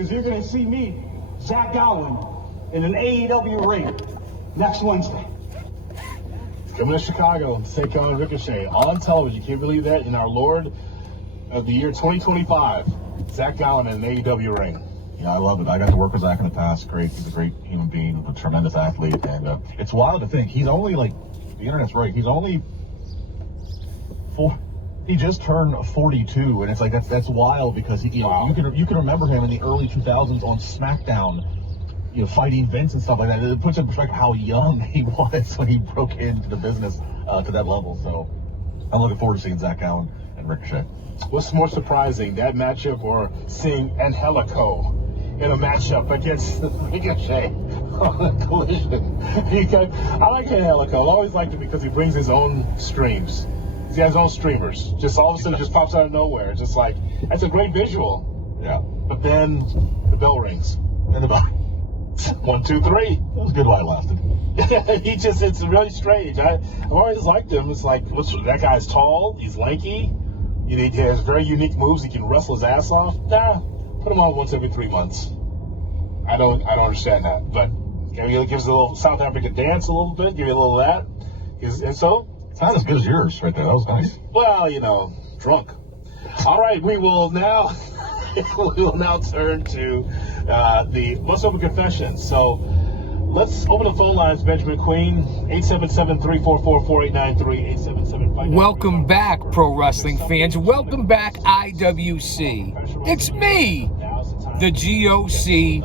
because you're going to see me, Zach Gowen, in an AEW ring next Wednesday. Coming to Chicago to take on Ricochet on television. You can't believe that. In our Lord of the year 2025, Zach Gowen in an AEW ring. Yeah, I love it. I got to work with Zach in the past. Great. He's a great human being, a tremendous athlete. And it's wild to think he's only the internet's right. He's only he just turned 42. And it's like, that's wild because you can remember him in the early 2000s on SmackDown, fighting Vince and stuff like that. It puts in perspective how young he was when he broke into the business to that level. So I'm looking forward to seeing Zach Gowen and Ricochet. What's more surprising, that matchup or seeing Angelico in a matchup against Ricochet on a Collision? I like Angelico. I always liked him because he brings his own streams. He has his own streamers. Just all of a sudden, just pops out of nowhere. Just like, that's a great visual. Yeah. But then the bell rings. And about 1, 2, 3. That was good while it lasted. It's really strange. I've always liked him. It's like, that guy's tall, he's lanky, he has very unique moves, he can wrestle his ass off. Nah, put him on once every 3 months. I don't understand that. But he gives a little South African dance a little bit, give you a little of that. And so, it's not as good as yours right there. That was nice. Well, drunk. All right, we will now turn to the Must Open Confessions. So let's open the phone lines, Benjamin Queen, 877-344-4893, 877. Welcome back, pro wrestling fans. Welcome back, IWC. It's me, the GOC,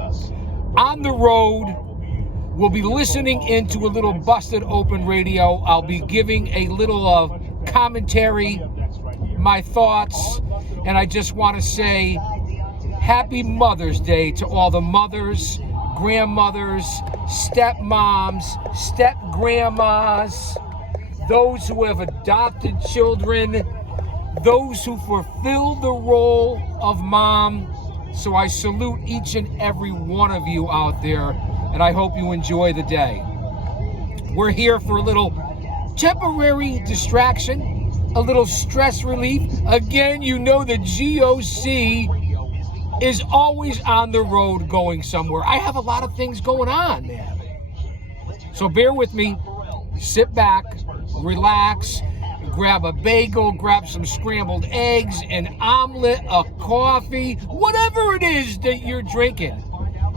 on the road. We'll be listening into a little Busted Open Radio. I'll be giving a little commentary, my thoughts, and I just want to say Happy Mother's Day to all the mothers, grandmothers, stepmoms, step-grandmas, those who have adopted children, those who fulfill the role of mom. So I salute each and every one of you out there, and I hope you enjoy the day. We're here for a little temporary distraction, a little stress relief. Again, the GOC is always on the road going somewhere. I have a lot of things going on, man. So bear with me. Sit back, relax, grab a bagel, grab some scrambled eggs, an omelet, a coffee, whatever it is that you're drinking,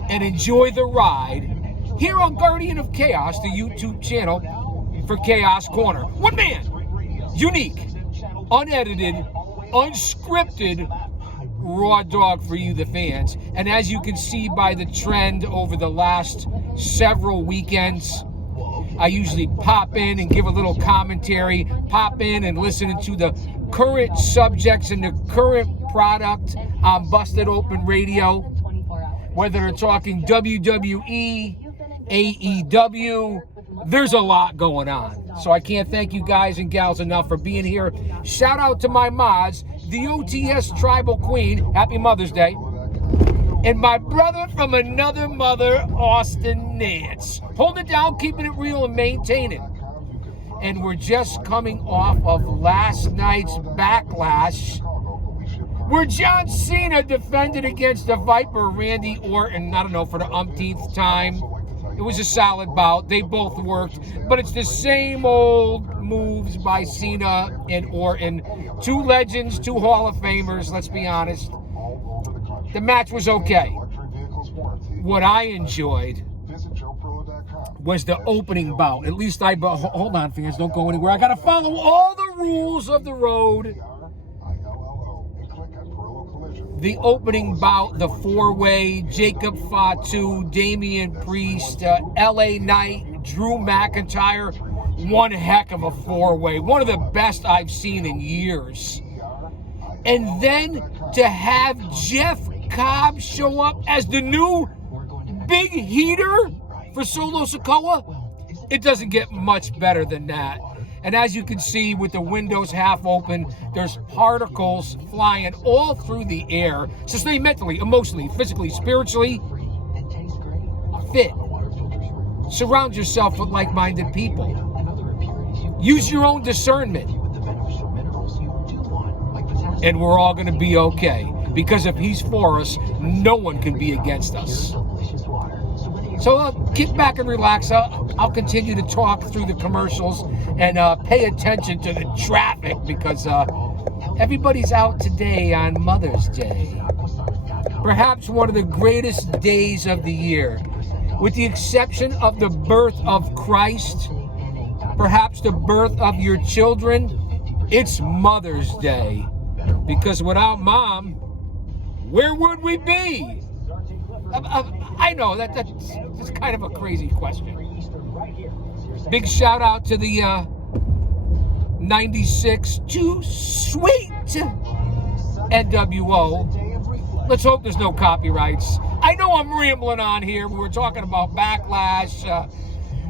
and enjoy the ride here on Guardian of Chaos, the YouTube channel for Chaos Corner. One man, unique, unedited, unscripted, raw dog for you, the fans. And as you can see by the trend over the last several weekends, I usually pop in and give a little commentary, pop in and listen to the current subjects and the current product on Busted Open Radio, whether they're talking WWE, AEW, there's a lot going on. So I can't thank you guys and gals enough for being here. Shout out to my mods, the OTS Tribal Queen, happy Mother's Day, and my brother from another mother, Austin Nance. Holding it down, keeping it real, and maintaining. And we're just coming off of last night's Backlash, where John Cena defended against the Viper, Randy Orton, I don't know, for the umpteenth time. It was a solid bout. They both worked, but it's the same old moves by Cena and Orton. Two legends, two Hall of Famers, let's be honest. The match was okay. What I enjoyed was the opening bout. At least hold on, fans, don't go anywhere. I got to follow all the rules of the road. The opening bout, the four-way, Jacob Fatu, Damian Priest, LA Knight, Drew McIntyre. One heck of a four-way. One of the best I've seen in years. And then to have Jeff Cobb show up as the new big heater for Solo Sikoa, it doesn't get much better than that. And as you can see with the windows half open, there's particles flying all through the air. So stay mentally, emotionally, physically, spiritually fit. Surround yourself with like-minded people. Use your own discernment. And we're all going to be okay. because if he's for us, no one can be against us. So get back and relax. I'll continue to talk through the commercials and pay attention to the traffic because everybody's out today on Mother's Day. Perhaps one of the greatest days of the year. With the exception of the birth of Christ, perhaps the birth of your children, it's Mother's Day. Because without Mom, where would we be? I know that's kind of a crazy question. Big shout out to the 96 Too Sweet NWO. Let's hope there's no copyrights. I know I'm rambling on here. We were talking about Backlash.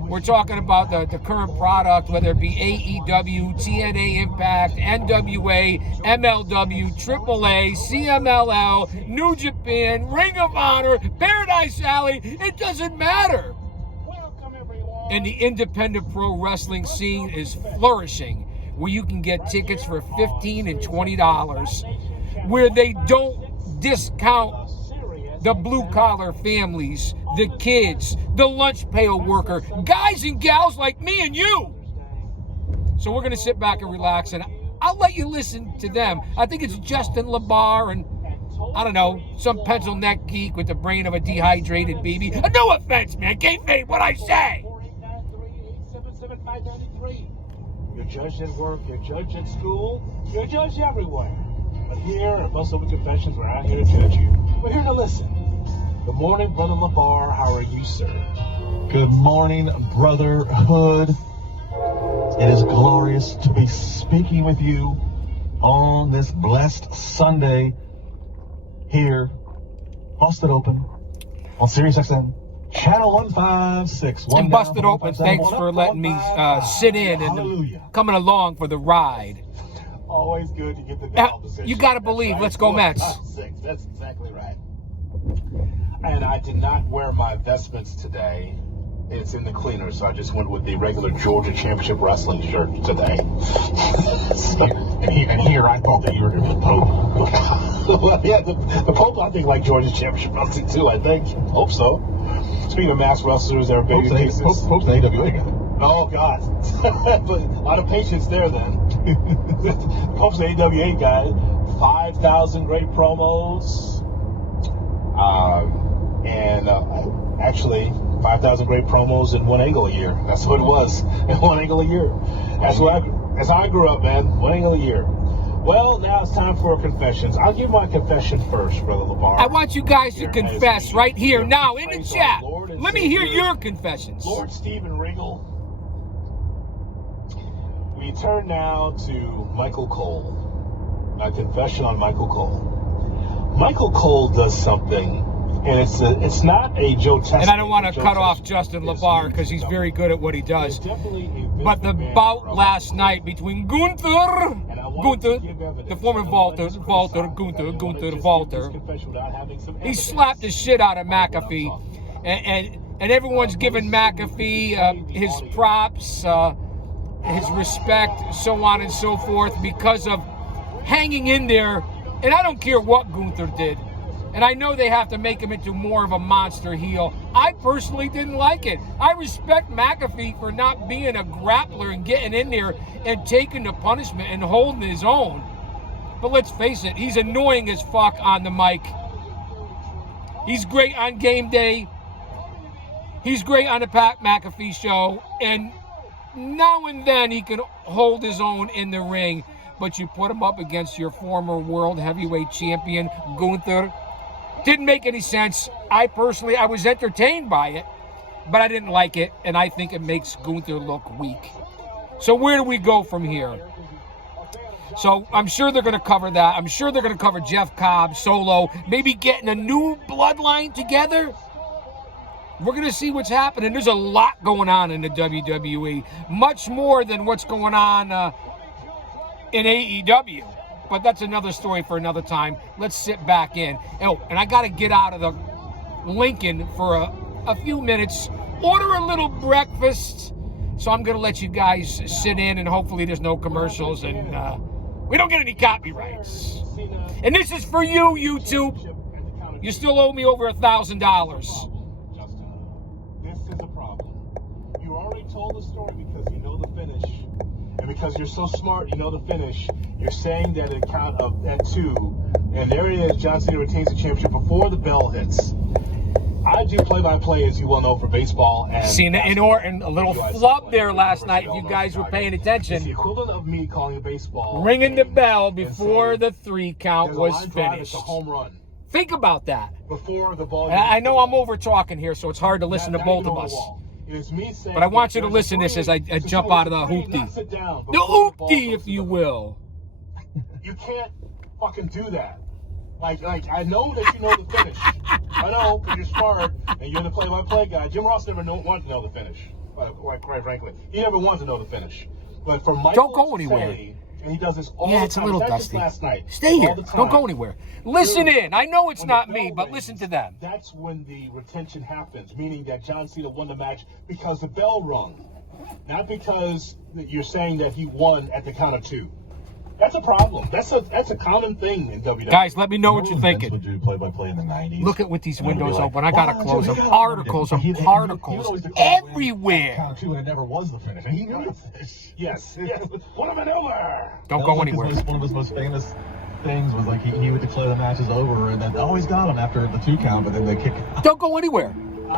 We're talking about the current product, whether it be AEW, TNA Impact, NWA, MLW, AAA, CMLL, New Japan, Ring of Honor, Paradise Alley. It doesn't matter. And the independent pro wrestling scene is flourishing, where you can get tickets for $15 and $20, where they don't discount the blue-collar families, the kids, the lunch pail worker, guys and gals like me and you. So we're going to sit back and relax, and I'll let you listen to them. I think it's Justin LaBar and, I don't know, some pencil neck geek with the brain of a dehydrated baby. No offense, man. Kayfabe, what I say. You're judged at work, you're judged at school, you're judged everywhere. But here at Bust Open Confessions, we're not here to judge you. We're here to listen. Good morning, Brother LaBar. How are you, sir? Good morning, brotherhood. It is glorious to be speaking with you on this blessed Sunday here, Busted Open on SiriusXM, channel 156. And Busted Open, thanks for letting me sit in and coming along for the ride. Always good to get the down position. You got to believe. Right. Let's go Mets. That's exactly right. And I did not wear my vestments today. It's in the cleaner, so I just went with the regular Georgia Championship Wrestling shirt today. and here I thought that you were going to be Pope. Well, yeah, the Pope, I think, like Georgia Championship Wrestling too, I think. Hope so. Speaking of mass wrestlers, there are baby faces. Pope's an AWA guy. Oh, God. But a lot of patience there, then. Pope's an AWA guy. 5,000 great promos. Actually, 5,000 great promos in one angle a year. That's what it was. In one angle a year. That's how I grew up, man. One angle a year. Well, now it's time for confessions. I'll give my confession first, Brother LaBar. I want you guys to confess right here now in the chat. Let me hear your confessions. Lord Steven Regal. We turn now to Michael Cole. My confession on Michael Cole. Michael Cole does something, and it's not a Joe Test. And I don't want to cut off Justin LaBar because he's very good at what he does. But the bout last night between Gunther, the former Walter, he slapped the shit out of McAfee, and everyone's giving McAfee his props, his respect, so on and so forth, because of hanging in there. And I don't care what Gunther did. And I know they have to make him into more of a monster heel. I personally didn't like it. I respect McAfee for not being a grappler and getting in there and taking the punishment and holding his own. But let's face it, he's annoying as fuck on the mic. He's great on game day. He's great on the Pat McAfee show. And now and then he can hold his own in the ring. But you put him up against your former world heavyweight champion, Gunther. Didn't make any sense. I was entertained by it, but I didn't like it, and I think it makes Gunther look weak. So where do we go from here? So I'm sure they're going to cover that. I'm sure they're going to cover Jeff Cobb, Solo, maybe getting a new bloodline together. We're going to see what's happening. There's a lot going on in the WWE, much more than what's going on in AEW. But that's another story for another time. Let's sit back in. Oh, and I got to get out of the Lincoln for a few minutes, order a little breakfast. So I'm going to let you guys sit in, and hopefully there's no commercials, and We don't get any copyrights. And this is for you, YouTube. You still owe me over $1,000. This is a problem. You already told the story because you know the finish. And because you're so smart, you know the finish. You're saying that at count of at 2, and there it is, John Cena retains the championship before the bell hits. I do play-by-play, as you well know, for baseball. And Cena and Orton, a little flub there last night, if you guys were paying It's the attention. equivalent of me calling a baseball. Ringing the game bell and before saying, the 3 count "There's a was line drive, finished. It's a home run. Think about that. Before the ball. And I know I'm over talking here, so it's hard to listen to both of us. It is me saying, But I want you to there's a listen to this as I three. jump So out of the three, hoopty. not sit down The before ball oopty, goes if to you the bell. will. You can't fucking do that. Like I know that you know the finish. I know because you're smart and you're the play-by-play guy. Jim Ross never wanted to know the finish. Quite frankly, he never wanted to know the finish. But for Michael Don't go to anywhere. say, and he does this all Yeah, the it's a time. little Not just dusty. last night. Stay all here. the time. Don't go anywhere. Listen Dude, in. I know it's when the not me, bell but rings, listen to them. That's when the retention happens, meaning that John Cena won the match because the bell rung, not because you're saying that he won at the count of 2. That's a problem. That's a common thing in WWE. Guys, let me know what you're Remember when thinking. Vince would do play-by-play in the 90s. Look at with these And it would be windows like, open. I gotta "One, close two, them. three." Articles He would particles always declare when everywhere. Count of 2, and it never was the finish. And he knew the finish. Yes. What a maneuver! Don't That go was like anywhere. one of his most famous things was like he would declare the match is over, and then always got him after the 2 count, but then they kick. Don't go anywhere.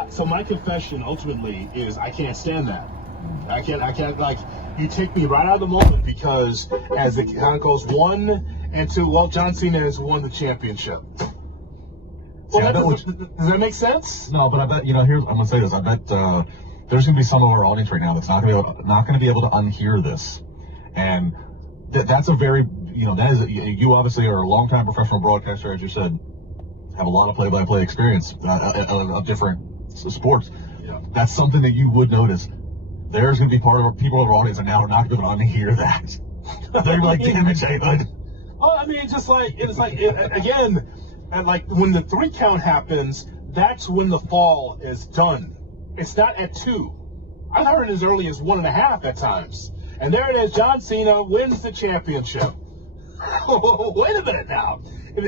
So my confession ultimately is I can't stand that. I can't like you take me right out of the moment because as the count goes 1 and 2, well, John Cena has won the championship. Well, I bet does that make sense? No, but I bet I'm gonna say this. I bet there's gonna be some of our audience right now that's not gonna be able to unhear this, and that's a very that is you obviously are a longtime professional broadcaster, as you said, have a lot of play-by-play experience of different sports. Yeah. That's something that you would notice. There's gonna be part of our people in our audience that now are not gonna be able to unhear that. They're gonna be like, "Damn it, Jay Hood." Well, I mean, it's like again, and like when the 3 count happens, that's when the fall is done. It's not at 2. I've heard it as early as 1.5 at times. And there it is, John Cena wins the championship. Wait a minute now.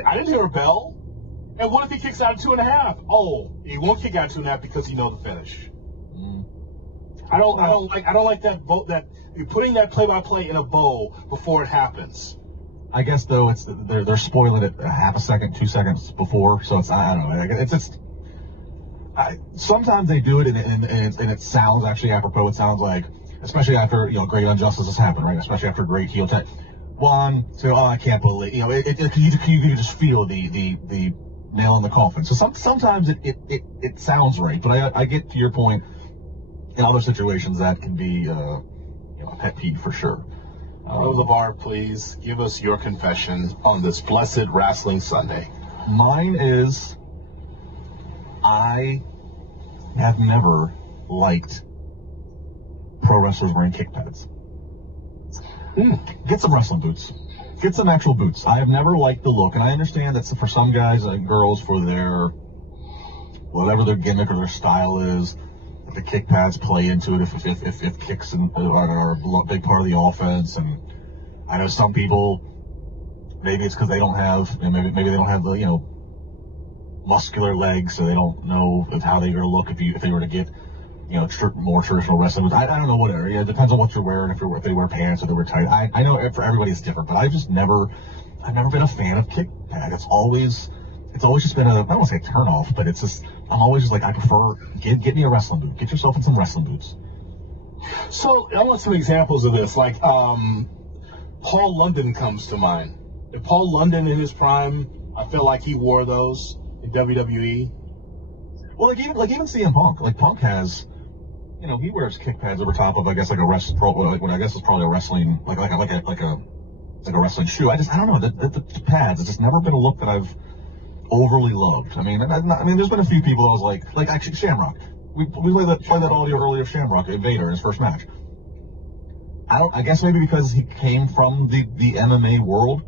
I didn't hear a bell. And what if he kicks out at 2.5? Oh, he won't kick out 2.5 because he knows the finish. I don't like that vote that you're putting that play-by-play in a bow before it happens. I guess though it's they're spoiling it a half a second, 2 seconds before, so it's I don't know. It's just sometimes they do it and it sounds actually apropos. It sounds like, especially after great injustice has happened, right? Especially after great heel tech. 1, 2, oh, I can't believe you can just feel the nail in the coffin. So sometimes it sounds right, but I get to your point. In other situations, that can be a pet peeve for sure. Rose LeVar, please give us your confession on this blessed wrestling Sunday. Mine is, I have never liked pro wrestlers wearing kick pads. Get some wrestling boots. Get some actual boots. I have never liked the look, and I understand that for some guys and girls, for their whatever their gimmick or their style is, the kick pads play into it if kicks are a big part of the offense. And I know some people, maybe it's because they don't have, maybe they don't have the muscular legs, so they don't know how they're going to look if they were to get more traditional wrestling. I don't know, whatever. Yeah, it depends on what you're wearing. If they wear pants or they wear tight. I know for everybody it's different, but I've never been a fan of kick pad. It's always just been I don't want to say a turn off, but it's just, I'm always just like, I prefer, get me a wrestling boot. Get yourself in some wrestling boots. So I want some examples of this. Like Paul London comes to mind. If Paul London in his prime, I feel like he wore those in WWE. Well, like even CM Punk. Like Punk has, he wears kick pads over top of, I guess, like a what I guess is probably a wrestling, like a wrestling shoe. I don't know, the pads. It's just never been a look that I've overly loved. I mean, there's been a few people that was like actually Shamrock. We played that audio earlier of Shamrock and Vader in his first match. I guess maybe because he came from the MMA world,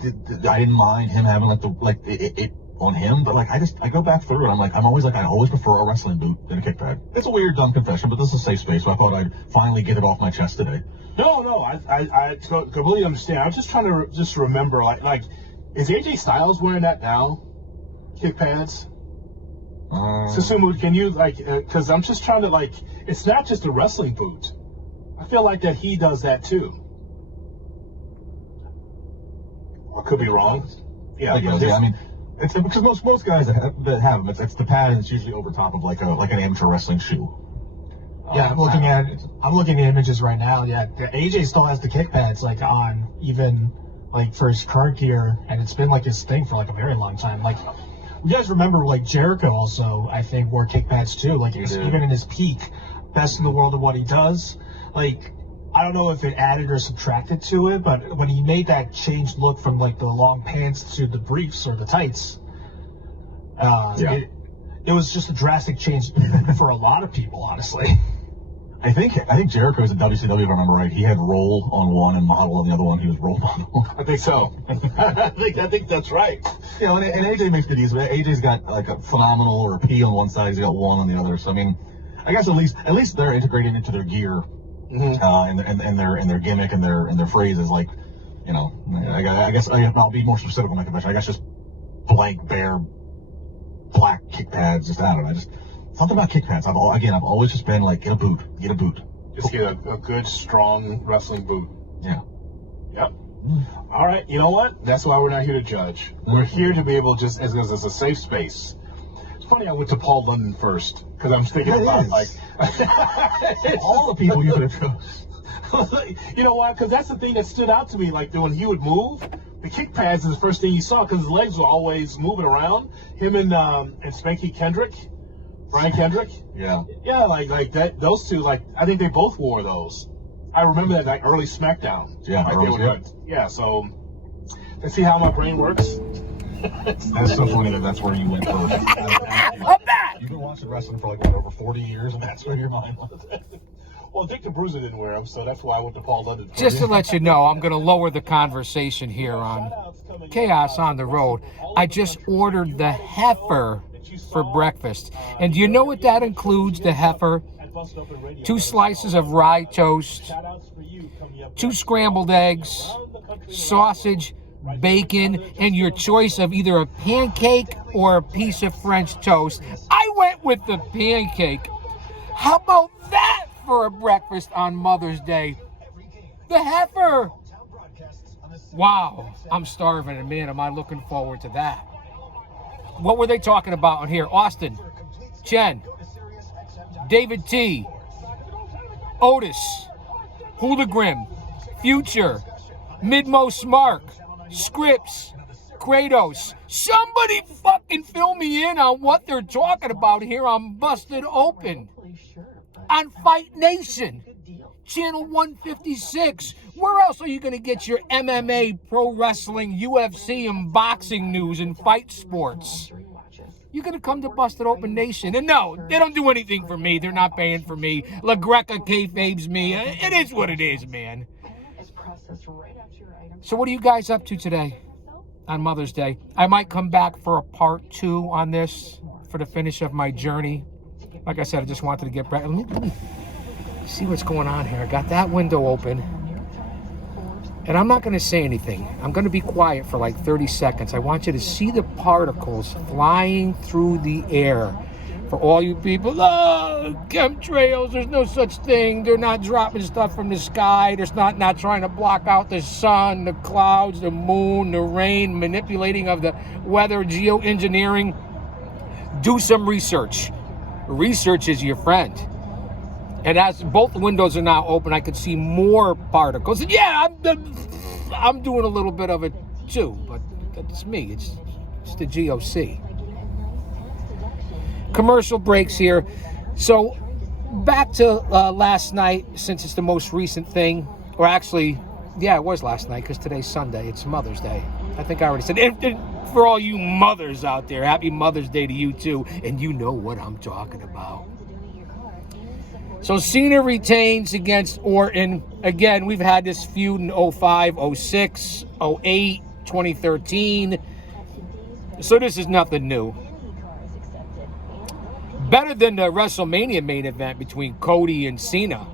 I didn't mind him having it on him, but like I go back through and I'm always like, I always prefer a wrestling boot than a kick pad. It's a weird, dumb confession, but this is a safe space, so I thought I'd finally get it off my chest today. No, I completely understand. I'm just trying to just remember, like, is AJ Styles wearing that now? Kick pads? Susumu, can you, like, because I'm just trying to, like, it's not just a wrestling boot. I feel like that he does that too. I could be wrong. Yeah, I guess, yeah. I mean, it's because most guys that have them, it's the pad, and it's usually over top of like an amateur wrestling shoe. Yeah, I'm looking at images right now. Yeah, AJ still has the kick pads like on, even like for his current gear, and it's been like his thing for like a very long time. Like, you guys remember like Jericho also, I think, wore kick pads too. Like even in his peak, best in the world at what he does. Like, I don't know if it added or subtracted to it, but when he made that changed look from like the long pants to the briefs or the tights, it was just a drastic change for a lot of people, honestly. I think Jericho was at WCW, if I remember right. He had roll on one and model on the other one. He was role model. I think so. I think that's right. You know, and AJ makes it easy. AJ's got like a phenomenal or a P on one side. He's got one on the other. So I mean, I guess at least they're integrating into their gear, and their gimmick and their phrases. Like, you know, I guess I'll be more specific on my confession. I guess just blank bare black kick pads. Just I don't know. Something about kick pads. I've always just been like, get a boot. Just get a good, strong wrestling boot. Yeah. Yep. All right. You know what? That's why we're not here to judge. We're here to be able to just, as a safe space. It's funny I went to Paul London first, because I'm thinking about, like... all the people you could have chose. You know why? Because that's the thing that stood out to me. Like, when he would move, the kick pads is the first thing you saw, because his legs were always moving around. Him and Spanky Kendrick. Brian Kendrick? Yeah. Yeah, like that. Those two, like, I think they both wore those. I remember that, like, early SmackDown. Yeah, like, yeah, so let's see how my brain works. That's so funny that's where you went first. I'm back! You've been watching wrestling for like, what, over 40 years, and that's where your mind was. Well, Dick the Bruiser didn't wear them, so that's why I went to Paul London first. Just to let you know, I'm going to lower the conversation here on Chaos on the Road. I just ordered the heifer for breakfast. And do you know what that includes, the heifer? 2 slices of rye toast, 2 scrambled eggs, sausage, bacon, and your choice of either a pancake or a piece of French toast. I went with the pancake. How about that for a breakfast on Mother's Day? The heifer. Wow, I'm starving, and man, am I looking forward to that. What were they talking about on here? Austin, Jen, David T, Otis, Hooligrim, Future, Midmo Smart, Scripps, Kratos. Somebody fucking fill me in on what they're talking about here on Busted Open. On Fight Nation, Channel 156. Where else are you going to get your MMA, pro wrestling, UFC, and boxing news and fight sports? You're going to come to Busted Open Nation. And no, they don't do anything for me. They're not paying for me. La Greca kayfabes me. It is what it is, man. So what are you guys up to today on Mother's Day? I might come back for a part 2 on this for the finish of my journey. Like I said, I just wanted to get back. Let me see what's going on here. I got that window open. And I'm not going to say anything. I'm going to be quiet for like 30 seconds. I want you to see the particles flying through the air. For all you people, chemtrails, there's no such thing. They're not dropping stuff from the sky. They're not trying to block out the sun, the clouds, the moon, the rain, manipulating of the weather, geoengineering. Do some research. Research is your friend. And as both windows are now open, I could see more particles. And yeah, I'm doing a little bit of it too, but that's me. It's the GOC. Commercial breaks here. So back to last night, since it's the most recent thing. Or actually, yeah, it was last night because today's Sunday. It's Mother's Day. I think I already said it. And for all you mothers out there, happy Mother's Day to you too. And you know what I'm talking about. So Cena retains against Orton. Again, we've had this feud in 05, 06, 08, 2013. So this is nothing new. Better than the WrestleMania main event between Cody and Cena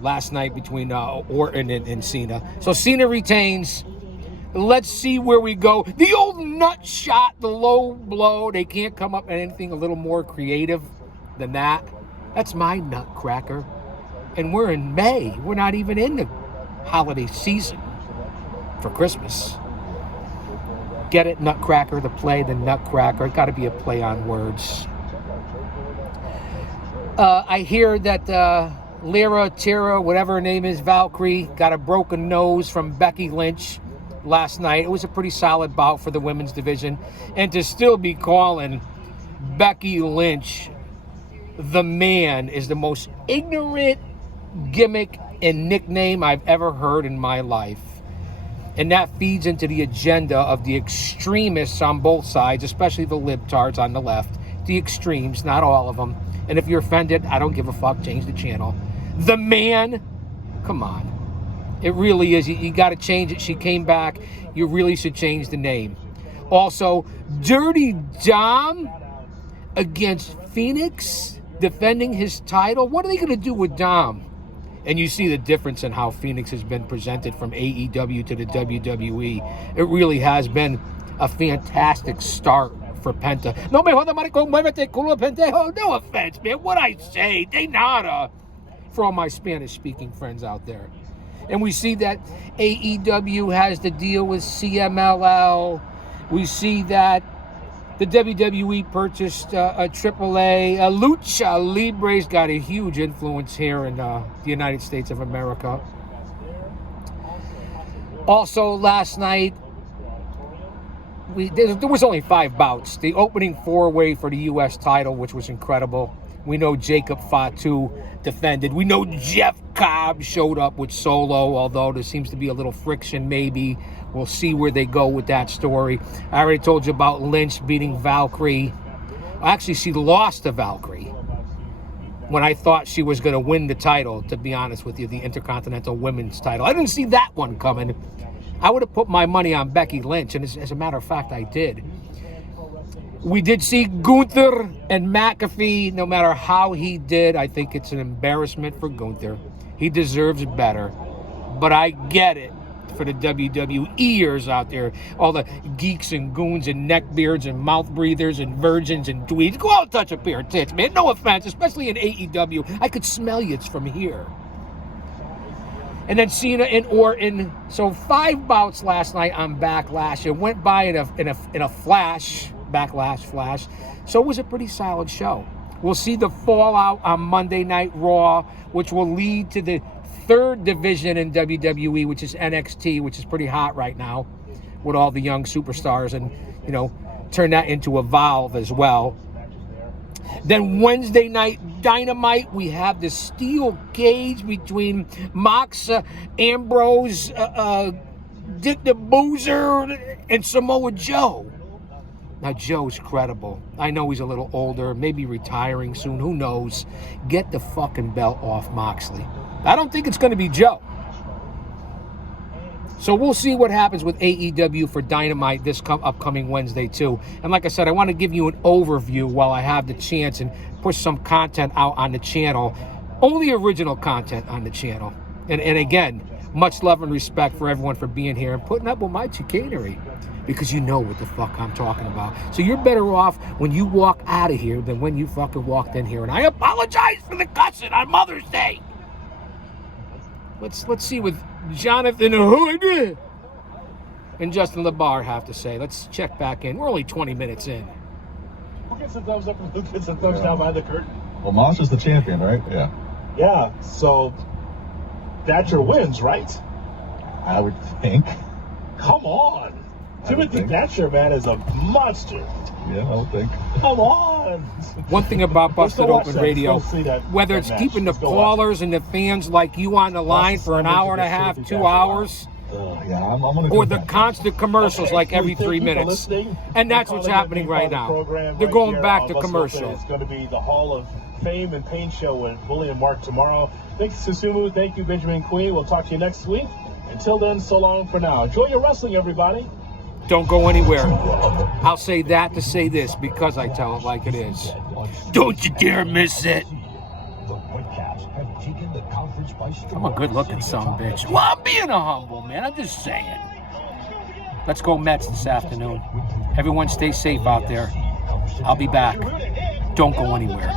last night, between Orton and Cena. So Cena retains. Let's see where we go. The old nut shot, the low blow. They can't come up with anything a little more creative than that. That's my nutcracker. And we're in May. We're not even in the holiday season for Christmas. Get it, nutcracker, the play, the nutcracker. Got to be a play on words. I hear that Lyra, Tara, whatever her name is, Valkyrie, got a broken nose from Becky Lynch last night. It was a pretty solid bout for the women's division. And to still be calling Becky Lynch the Man is the most ignorant gimmick and nickname I've ever heard in my life. And that feeds into the agenda of the extremists on both sides, especially the libtards on the left. The extremes, not all of them. And if you're offended, I don't give a fuck. Change the channel. The Man, come on. It really is. You got to change it. She came back. You really should change the name. Also, Dirty Dom against Phoenix, defending his title. What are they going to do with Dom? And you see the difference in how Phoenix has been presented from AEW to the WWE. It really has been a fantastic start for Penta. No me joda, maricón, muévete, culo, pendejo. No offense, man. What I say, de nada. For all my Spanish-speaking friends out there. And we see that AEW has the deal with CMLL. We see that the WWE purchased a AAA. Lucha Libre's got a huge influence here in the United States of America. Also, last night, there was only 5 bouts. The opening 4-way for the U.S. title, which was incredible. We know Jacob Fatu defended. We know Jeff Cobb showed up with Solo, although there seems to be a little friction maybe. We'll see where they go with that story. I already told you about Lynch beating Valkyrie. Actually, she lost to Valkyrie when I thought she was going to win the title, to be honest with you, the Intercontinental Women's title. I didn't see that one coming. I would have put my money on Becky Lynch, and as a matter of fact, I did. We did see Gunther and McAfee. No matter how he did, I think it's an embarrassment for Gunther. He deserves better. But I get it for the WWEers out there. All the geeks and goons and neckbeards and mouth breathers and virgins and dweebs. Go out and touch a pair of tits, man. No offense, especially in AEW. I could smell you from here. And then Cena and Orton. So 5 bouts last night on Backlash. It went by in a flash. Backlash flash. So it was a pretty solid show. We'll see the fallout on Monday Night Raw, which will lead to the 3rd division in WWE, which is NXT, which is pretty hot right now with all the young superstars, and turn that into Evolve as well. Then Wednesday Night Dynamite, we have the steel cage between Mox, Ambrose, Dick the Boozer, and Samoa Joe. Now, Joe's credible. I know he's a little older, maybe retiring soon. Who knows? Get the fucking belt off Moxley. I don't think it's going to be Joe. So we'll see what happens with AEW for Dynamite this upcoming Wednesday, too. And like I said, I want to give you an overview while I have the chance and push some content out on the channel. Only original content on the channel. And again, much love and respect for everyone for being here and putting up with my chicanery. Because you know what the fuck I'm talking about. So you're better off when you walk out of here than when you fucking walked in here. And I apologize for the cussing on Mother's Day. Let's see what Jonathan Hood and Justin LeBar have to say. Let's check back in. We're only 20 minutes in. Who gets a thumbs up and who gets a thumbs down behind the curtain? Well, Moss is the champion, right? Yeah. Yeah, so Thatcher wins, right? I would think. Come on. Timothy Thatcher, man, is a monster. Yeah, I would think. Come on. One thing about Busted Open Radio, whether it's match. keeping the Let's go watch callers and the fans like you on the line for an hour and a half, 2 hours, Yeah, I'm gonna or go the back. constant commercials like every 3 minutes. And that's what's happening right now. They're going back to commercial. It's going to be the Hall of Fame and Pain show with Bully and Mark tomorrow. Thanks, Susumu. Thank you, Benjamin Queen. We'll talk to you next week. Until then, so long for now. Enjoy your wrestling, everybody. Don't go anywhere. I'll say that to say this because I tell it like it is. Don't you dare miss it. I'm a good-looking son of a bitch. Well, I'm being a humble, man. I'm just saying. Let's go Mets this afternoon. Everyone stay safe out there. I'll be back. Don't go anywhere.